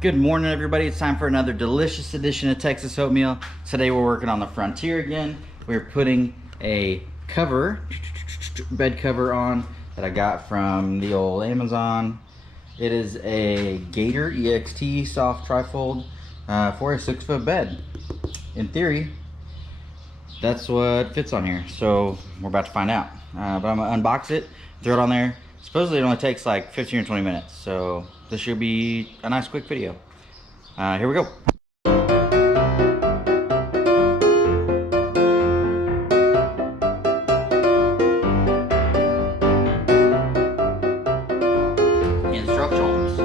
Good morning, everybody. It's time for another delicious edition of Texas Oatmeal. Today we're working on the Frontier again. We're putting a cover, bed cover on that I got from the old Amazon. It is a Gator EXT soft trifold for a 6-foot bed. In theory, that's what fits on here. So we're about to find out. But I'm gonna unbox it, throw it on there. Supposedly it only takes like 15 or 20 minutes. So this should be a nice quick video. Here we go. Instructions.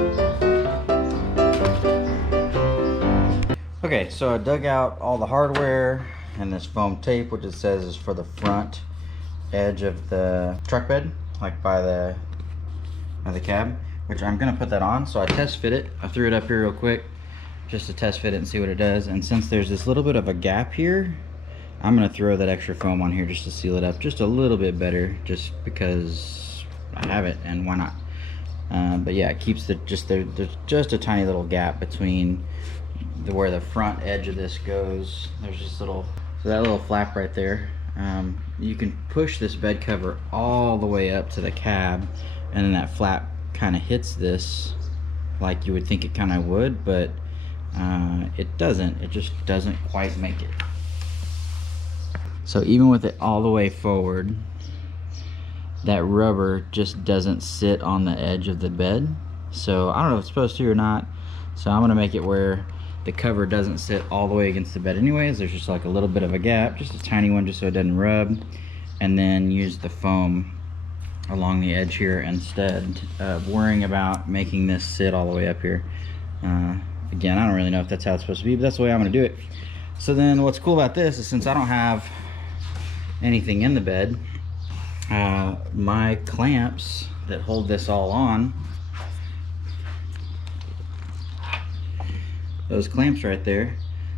Okay, so I dug out all the hardware and this foam tape, which it says is for the front edge of the truck bed, like by the cab, which I'm gonna put that on. So I test fit it. I threw it up here real quick just to test fit it and see what it does. And since there's this little bit of a gap here, I'm gonna throw that extra foam on here just to seal it up just a little bit better, just because I have it and why not. But yeah, it keeps there's just a tiny little gap between where the front edge of this goes. There's this little, so that little flap right there. You can push this bed cover all the way up to the cab, and then that flap kind of hits this like you would think it kind of would, but it doesn't. It just doesn't quite make it. So even with it all the way forward, that rubber just doesn't sit on the edge of the bed. So I don't know if it's supposed to or not. So I'm gonna make it where the cover doesn't sit all the way against the bed anyways. There's just like a little bit of a gap, just a tiny one, just so it doesn't rub. And then use the foam along the edge here instead of worrying about making this sit all the way up here. Again, I don't really know if that's how it's supposed to be, but that's the way I'm gonna do it. So then what's cool about this is, since I don't have anything in the bed, my clamps that hold this all on, those clamps right there,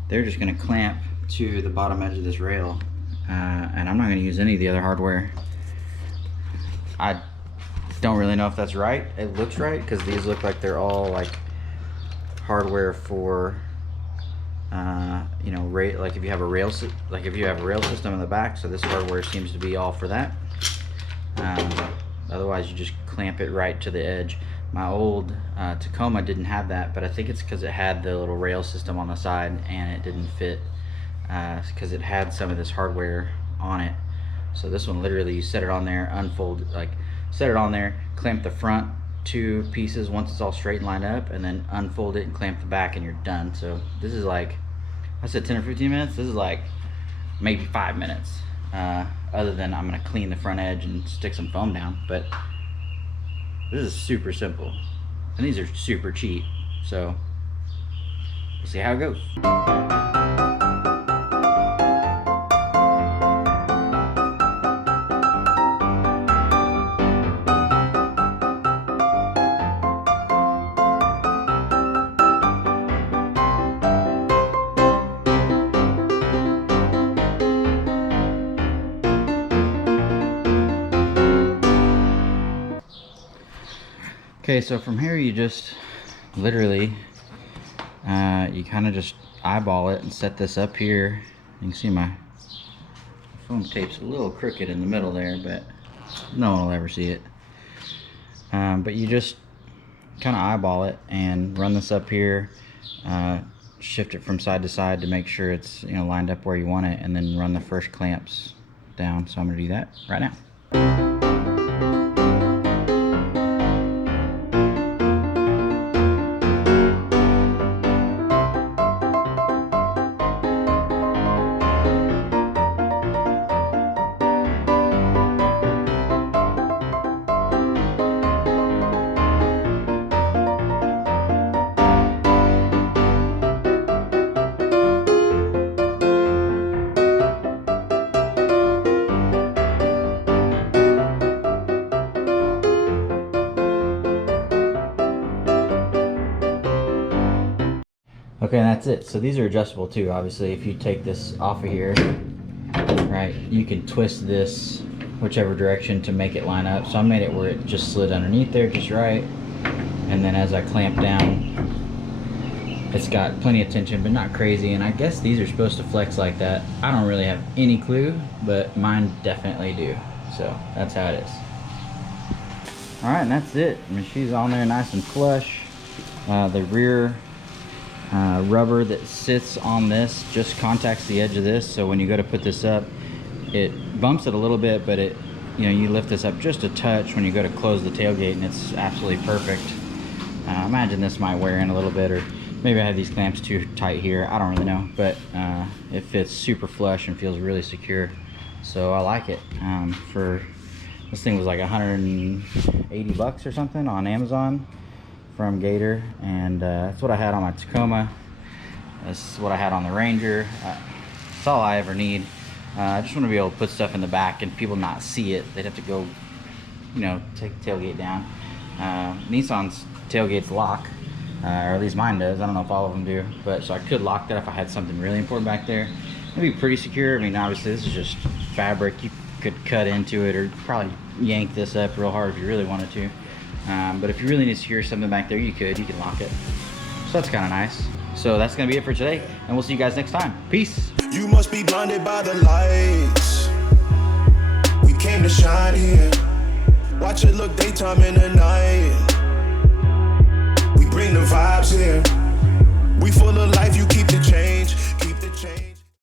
they're just gonna clamp to the bottom edge of this rail. And I'm not gonna use any of the other hardware. I don't really know if that's right. It looks right because these look like they're all like hardware for you know, like if you have a rail system in the back. So this hardware seems to be all for that. Otherwise you just clamp it right to the edge. My old Tacoma didn't have that, but I think it's because it had the little rail system on the side and it didn't fit, because it had some of this hardware on it. So this one, literally you set it on there, unfold, like set it on there, clamp the front 2 pieces once it's all straight and lined up, and then unfold it and clamp the back, and you're done. So this is like, I said 10 or 15 minutes. This is like maybe 5 minutes, other than I'm gonna clean the front edge and stick some foam down. But this is super simple, and these are super cheap, so we'll see how it goes. Okay, so from here you just literally, you kind of just eyeball it and set this up here. You can see my foam tape's a little crooked in the middle there, but no one will ever see it. But you just kind of eyeball it and run this up here, shift it from side to side to make sure it's, you know, lined up where you want it, and then run the first clamps down. So I'm gonna do that right now. Okay, and that's it. So these are adjustable too. Obviously, if you take this off of here, right, you can twist this whichever direction to make it line up. So I made it where it just slid underneath there just right. And then as I clamp down, It's got plenty of tension, but not crazy, and I guess these are supposed to flex like that. I don't really have any clue, but mine definitely do. So that's how it is. All right, and that's it. I mean, she's on there nice and flush. The rear rubber that sits on this just contacts the edge of this, so when you go to put this up, it bumps it a little bit, but it, you know, you lift this up just a touch when you go to close the tailgate, and it's absolutely perfect. Imagine this might wear in a little bit, or maybe I have these clamps too tight here. I don't really know, but it fits super flush and feels really secure. So I like it. For this thing was like 180 bucks or something on Amazon from Gator, and that's what I had on my Tacoma. That's what I had on the Ranger. That's all I ever need. I just want to be able to put stuff in the back and people not see it. They'd have to go, you know, take the tailgate down. Nissan's tailgates lock, or at least mine does. I don't know if all of them do, but so I could lock that if I had something really important back there. It'd be pretty secure. I mean, obviously this is just fabric. You could cut into it or probably yank this up real hard if you really wanted to. But if you really need to secure something back there, you can lock it. So that's kind of nice. So that's gonna be it for today, and we'll see you guys next time. Peace. You must be blinded by the lights. We came to shine here. Watch it look daytime in the night. We bring the vibes here. We full of life, you keep the change.